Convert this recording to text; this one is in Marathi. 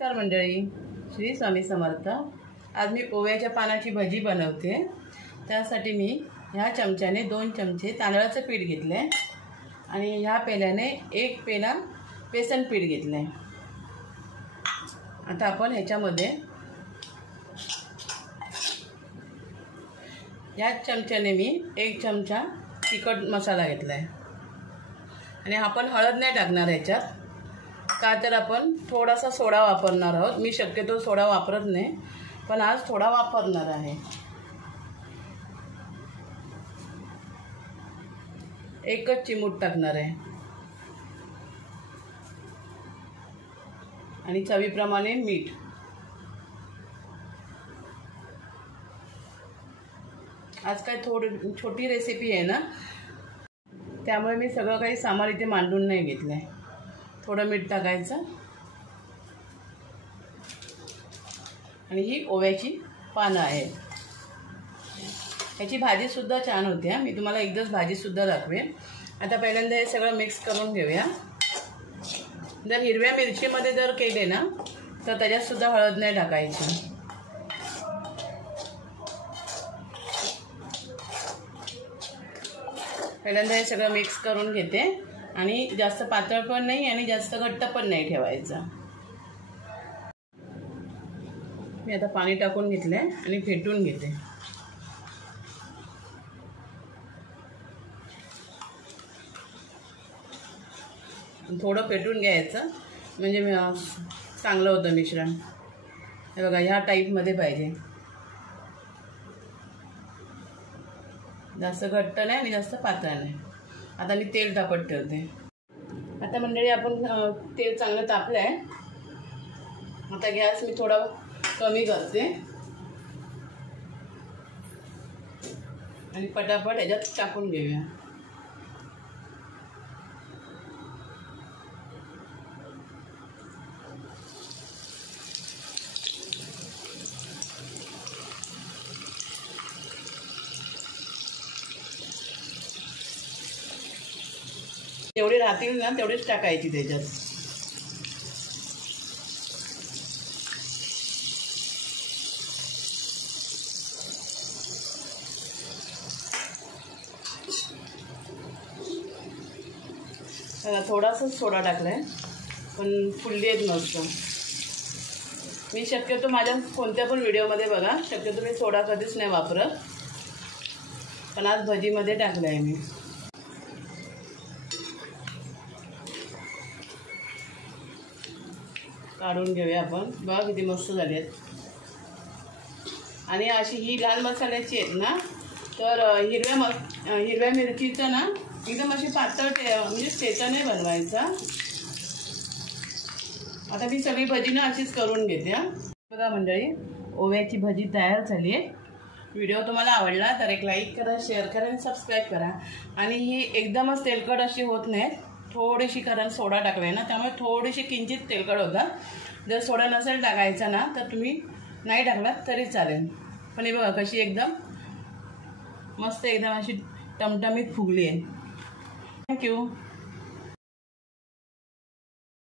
नमस्कार मंडळी, श्री स्वामी समर्थ। आज मी ओव्याच्या पानाची भजी बनवते। त्यासाठी मी ह्या चमच्याने 2 चमचे तांदळाचं पीठ घेतले आणि ह्या पेल्याने 1 पेला बेसन पीठ घेतले। आता आपण ह्याच्यामध्ये या चमच्याने मी 1 चमचा तिखट मसाला घेतलाय आणि आपण हळद नाही टाकणार ह्याच्यात, का तर आपण थोडासा सोडा वापरणार आहोत। मी शक्यतो सोडा वापरत नाही, पण आज थोडा वापरणार आहे। 1च चिमूट टाकणार आहे आणि चवीप्रमाणे मीठ। आज काय थोडी छोटी रेसिपी आहे ना, त्यामुळे मी सगळं काही सामान इथे मांडून नाही घेतलंय। थोडं मीठ टाकायचं आणि ही ओव्याची पानं आहेत। ह्याची भाजीसुद्धा छान होते। मी तुम्हाला एकदाच भाजीसुद्धा दाखवेन। आता पहिल्यांदा हे सगळं मिक्स करून घेऊया। जर हिरव्या मिरचीमध्ये जर केले ना तर त्याच्यातसुद्धा हळद नाही टाकायची। पहिल्यांदा हे सगळं मिक्स करून घेते आणि जास्त पातळ पण नाही आणि जास्त घट्ट पण नाही ठेवायचं। मी आता पाणी टाकून घेतले आणि फेटून घेते। थोडं फेटून घ्यायचं म्हणजे चांगलं होतं मिश्रण। हे बघा, ह्या टाईपमध्ये पाहिजे, जास्त घट्ट नाही आणि जास्त पातळ नाही। आता मी तेल तापत ठेवते। आता मंडळी, आपण तेल चांगलं तापलं आहे। आता गॅस मी थोडा कमी करते आणि पटापट ह्याच्यात टाकून घेऊया। जेवढे राहतील ना तेवढेच टाकायची त्याच्यात। थोडासा सोडा टाकलाय, पण फुलली आहेत मस्त। मी शक्यतो माझ्या कोणत्या पण व्हिडिओमध्ये बघा, शक्यतो मी सोडा कधीच नाही वापरत, पण आज भजीमध्ये टाकलाय मी। काढून घेऊया आपण। बघा किती मस्त झाले आहेत। आणि अशी ही लाल मसाल्याची आहेत ना, तर हिरव्या मिरचीचं ना एकदम अशी पातळ म्हणजे ठेचा नाही बनवायचा। आता मी सगळी भजी ना अशीच करून घेते। बघा मंडळी, ओव्याची भजी तयार झाली आहे। व्हिडिओ तुम्हाला आवडला तर एक लाईक करा, शेअर करा आणि सबस्क्राईब करा। आणि ही एकदमच तेलकट अशी होत नाही, थोडीशी, कारण सोडा टाकलाय ना त्यामुळे थोडीशी किंचित तेलकट होतात। जर सोडा नसेल टाकायचा ना तर तुम्ही नाही टाकलात तरी चालेल। पण हे बघा कशी एकदम मस्त, एकदम अशी टमटमीत फुगली आहे। थँक्यू।